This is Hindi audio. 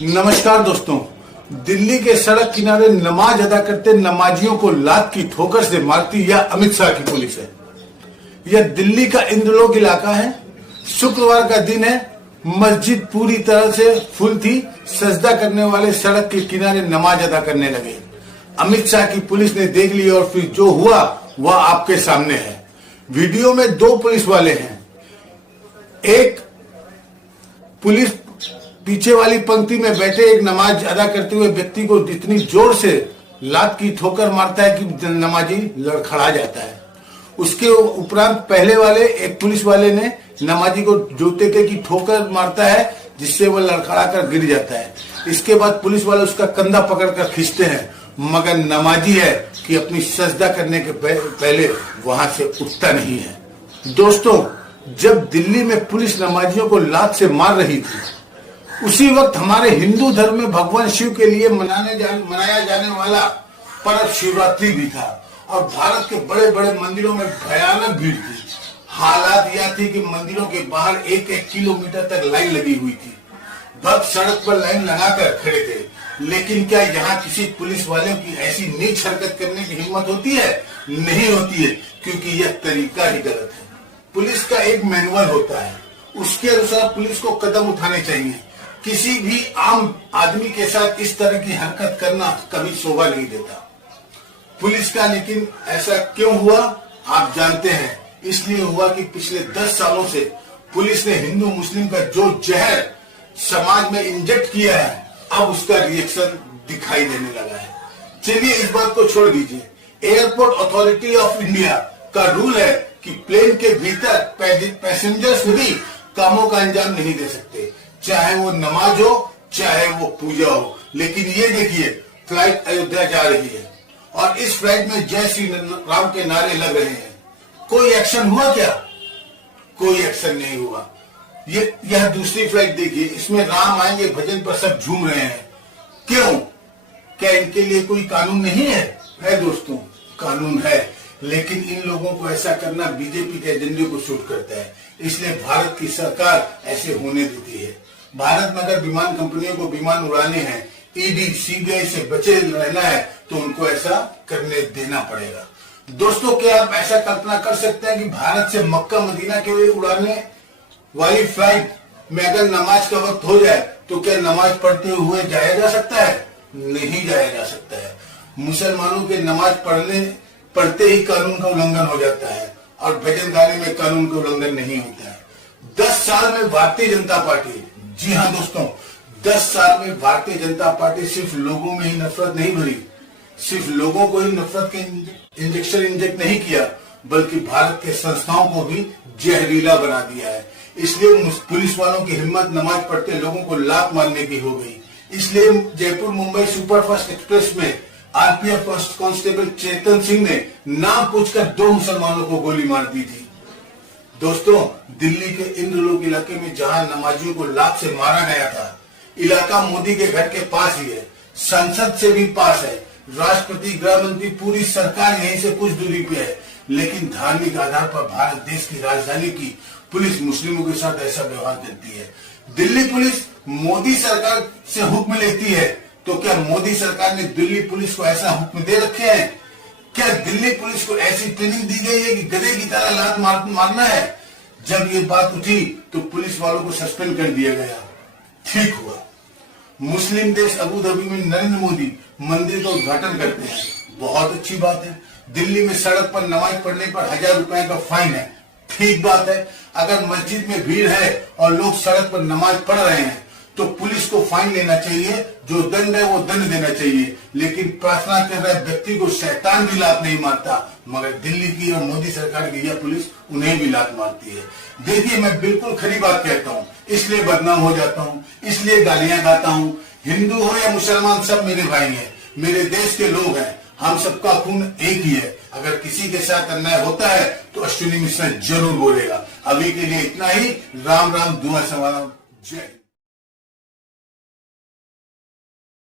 नमस्कार दोस्तों, दिल्ली के सड़क किनारे नमाज अदा करते नमाजियों को लात की ठोकर से मारती यह अमित शाह की पुलिस है। यह दिल्ली का इंद्रलोक इलाका है। शुक्रवार का दिन है। मस्जिद पूरी तरह से फुल थी। सजदा करने वाले सड़क के किनारे नमाज अदा करने लगे। अमित शाह की पुलिस ने देख लिया और फिर जो हुआ वह आपके सामने है। वीडियो में दो पुलिस वाले हैं। एक पुलिस पीछे वाली पंक्ति में बैठे एक नमाज अदा करते हुए व्यक्ति को इतनी जोर से लात की ठोकर मारता है कि नमाजी लड़खड़ा जाता है। उसके उपरांत पहले वाले एक पुलिस वाले ने नमाजी को जूते के की ठोकर मारता है जिससे वह लड़खड़ा कर गिर जाता है। इसके बाद पुलिस वाले उसका कंधा पकड़कर खींचते हैं, मगर नमाजी है कि अपनी सजदा करने के पहले वहां से उठता नहीं है। दोस्तों, जब दिल्ली में पुलिस नमाजियों को लात से मार रही थी, उसी वक्त हमारे हिंदू धर्म में भगवान शिव के लिए मनाया जाने वाला पर्व शिवरात्रि भी था और भारत के बड़े बड़े मंदिरों में भयानक भीड़ थी। हालात यह थी कि मंदिरों के बाहर एक एक किलोमीटर तक लाइन लगी हुई थी। भक्त सड़क पर लाइन लगाकर खड़े थे, लेकिन क्या यहाँ किसी पुलिस वाले की ऐसी नीच हरकत करने की हिम्मत होती है? नहीं होती है, क्योंकि यह तरीका ही गलत है। पुलिस का एक मैनुअल होता है, उसके अनुसार पुलिस को कदम उठाने चाहिए। किसी भी आम आदमी के साथ इस तरह की हरकत करना कभी शोभा नहीं देता पुलिस का। लेकिन ऐसा क्यों हुआ आप जानते हैं? इसलिए हुआ कि पिछले 10 सालों से पुलिस ने हिंदू मुस्लिम का जो जहर समाज में इंजेक्ट किया है, अब उसका रिएक्शन दिखाई देने लगा है। चलिए इस बात को छोड़ दीजिए। एयरपोर्ट अथॉरिटी ऑफ इंडिया का रूल है कि प्लेन के भीतर पैसेंजर्स भी कामों का अंजाम नहीं दे सकते, चाहे वो नमाज हो चाहे वो पूजा हो। लेकिन ये देखिए, फ्लाइट अयोध्या जा रही है और इस फ्लाइट में जय श्री राम के नारे लग रहे हैं। कोई एक्शन हुआ क्या? कोई एक्शन नहीं हुआ। यह दूसरी फ्लाइट देखिए, इसमें राम आएंगे भजन पर सब झूम रहे हैं। क्यों? क्या इनके लिए कोई कानून नहीं है? है दोस्तों, कानून है, लेकिन इन लोगों को ऐसा करना बीजेपी के एजेंडे को सूट करता है। इसलिए भारत की सरकार ऐसे होने देती है। भारत में अगर विमान कंपनियों को विमान उड़ाने हैं, ईडी सीबीआई से बचे रहना है, तो उनको ऐसा करने देना पड़ेगा। दोस्तों, क्या आप ऐसा कल्पना कर सकते हैं कि भारत से मक्का मदीना के लिए उड़ाने वाली फ्लाइट में अगर नमाज का वक्त हो जाए तो क्या नमाज पढ़ते हुए जाया जा सकता है? नहीं जाया जा सकता है। मुसलमानों के नमाज पढ़ते ही कानून का उल्लंघन हो जाता है और भजन गाने में कानून का उल्लंघन नहीं होता है। 10 साल में भारतीय जनता पार्टी, जी हाँ दोस्तों, 10 साल में भारतीय जनता पार्टी सिर्फ लोगों में ही नफरत नहीं भरी, सिर्फ लोगों को ही नफरत के इंजेक्शन इंजेक्ट नहीं किया, बल्कि भारत के संस्थाओं को भी जहरीला बना दिया है। इसलिए पुलिस वालों की हिम्मत नमाज पढ़ते लोगों को लात मारने की हो गई। इसलिए जयपुर मुंबई सुपरफास्ट एक्सप्रेस में आरपीएफ कांस्टेबल चेतन सिंह ने नाम पूछकर 2 मुसलमानों को गोली मार दी थी। दोस्तों, दिल्ली के इंद्रलोक इलाके में जहां नमाजियों को लात से मारा गया था, इलाका मोदी के घर के पास ही है, संसद से भी पास है, राष्ट्रपति गृह मंत्री पूरी सरकार यहीं से कुछ दूरी पे है। लेकिन धार्मिक आधार पर भारत देश की राजधानी की पुलिस मुस्लिमों के साथ ऐसा व्यवहार करती है। दिल्ली पुलिस मोदी सरकार से हुक्म लेती है, तो क्या मोदी सरकार ने दिल्ली पुलिस को ऐसा हुक्म दे रखे हैं? क्या दिल्ली पुलिस को ऐसी ट्रेनिंग दी गई है कि गधे की तरह लात मारना है? जब ये बात उठी तो पुलिस वालों को सस्पेंड कर दिया गया। ठीक हुआ। मुस्लिम देश अबू धाबी में नरेंद्र मोदी मंदिर का उद्घाटन करते हैं, बहुत अच्छी बात है। दिल्ली में सड़क पर नमाज पढ़ने पर 1000 रुपए का फाइन है, ठीक बात है। अगर मस्जिद में भीड़ है और लोग सड़क पर नमाज पढ़ रहे हैं तो पुलिस को फाइन लेना चाहिए, जो दंड है वो दंड देना चाहिए। लेकिन प्रार्थना कर रहे व्यक्ति को शैतान भी लात नहीं मारता, मगर दिल्ली की और मोदी सरकार की यह पुलिस उन्हें भी लात मारती है। देखिए, मैं बिल्कुल खरी बात कहता हूँ, इसलिए बदनाम हो जाता हूँ, इसलिए गालियां गाता हूँ। हिंदू हो या मुसलमान, सब मेरे भाई हैं, मेरे देश के लोग हैं। हम सबका खून एक ही है। अगर किसी के साथ अन्याय होता है तो अश्विनी मिश्रा जरूर बोलेगा। अभी के लिए इतना ही। राम राम, दुआ सलाम, जय।